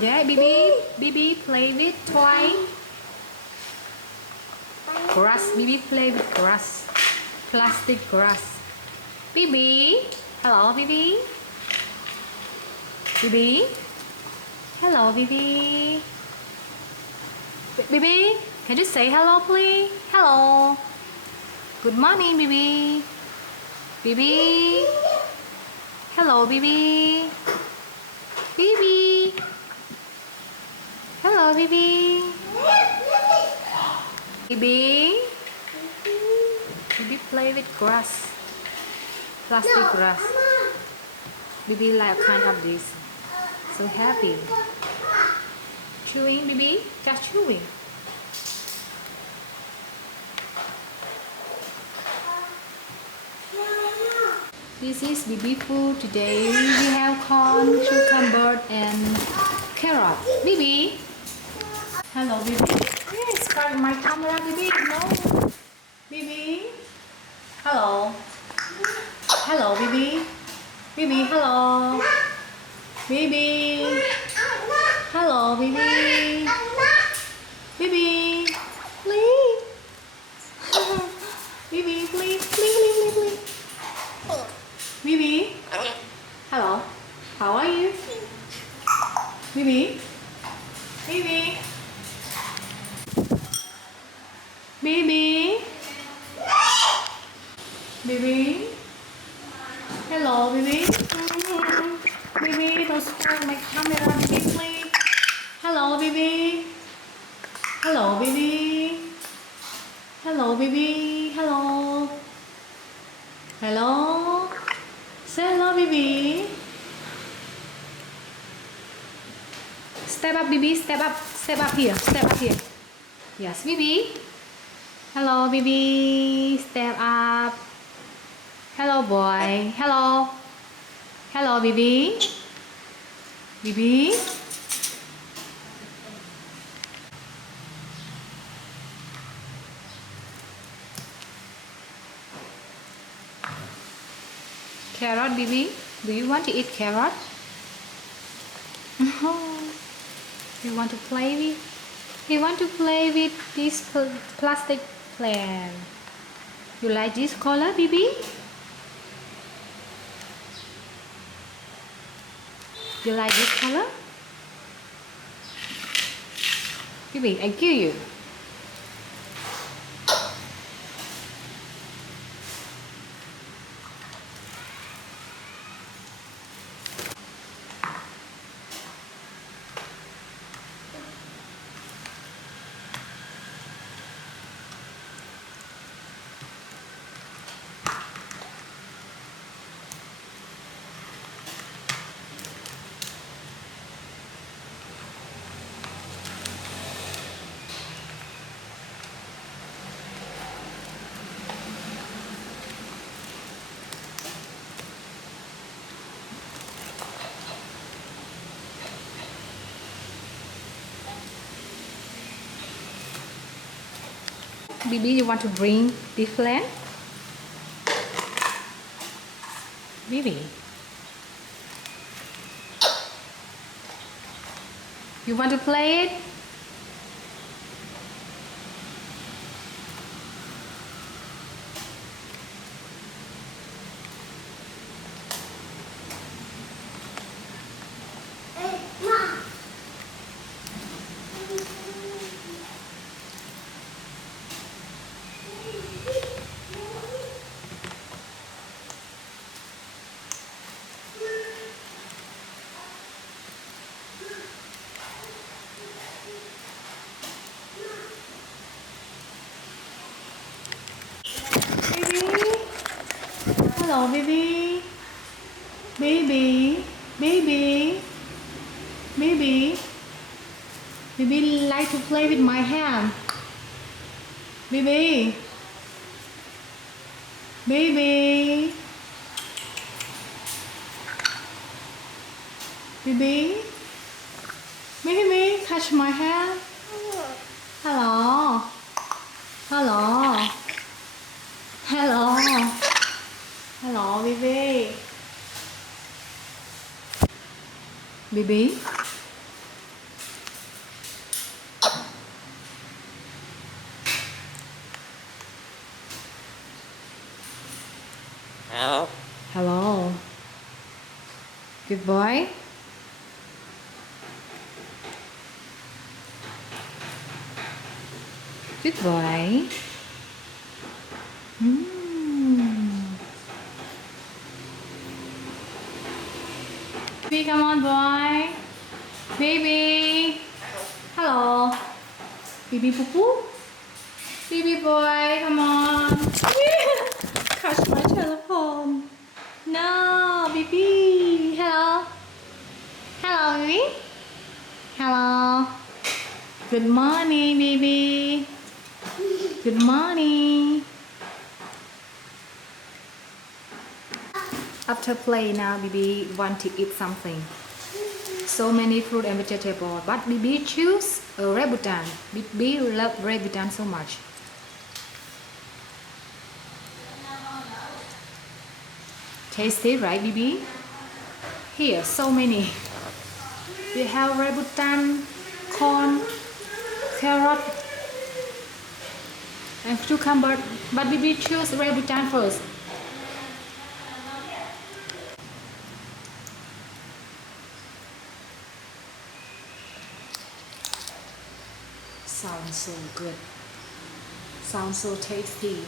Yeah, Bibi play with toy. Grass, Bibi play with grass. Plastic grass. Bibi, hello Bibi. Bibi, hello Bibi. Bibi, can you say hello please? Hello. Good morning Bibi. Bibi. Hello Bibi. Bibi. Hello Bibi. Bibi. Bibi play with grass. Plastic grass. Bibi like kind of this. So happy. Chewing Bibi, just chewing. This is Bibi food. Today we have corn, cucumber and carrot. Bibi. Hello Bibi. Yes, got my camera Bibi. No. Bibi. Hello. Hello Bibi. Bibi, hello. Bibi. Hello Bibi. Bibi. Please. Bibi, please, please. Bibi. Hello. How are you? Bibi. Bibi. Bibi. Bibi. Hello, Bibi. Bibi, don't spoil my camera, Bibi, please. Hello, Bibi. Hello, Bibi. Hello, Bibi. Hello. Hello. Say hello, Bibi. Step up, Bibi. Step up. Step up here. Step up here. Yes, Bibi. Hello, Bibi. Step up. Hello, boy. Hello. Hello, Bibi. Bibi. Carrot, Bibi. Do you want to eat carrot? You want to play with? You want to play with this plastic plant? You like this color, Bibi? You like this color? Bibi, I give you. Bibi, you want to bring this plant? Bibi, you want to play it? Hello, baby. Baby. Baby. Baby. Baby like to play with my hand. Baby. Baby. Baby. Baby, touch my hand. Hello. Hello. Hello. Hello, baby. Baby. Good boy. Good boy. Baby, come on, boy. Baby. Hello. Baby poo poo. Baby boy, come on. Catch my telephone. No, baby. Hello. Hello, baby. Hello. Good morning, baby. Good morning. After play now, baby want to eat something. So many fruit and vegetable, but baby choose a rambutan. Baby love rambutan so much. Tasty, right, baby? Here, so many. We have rambutan, corn, carrot, and cucumber, but baby choose rambutan first. Sounds so good. Sounds so tasty.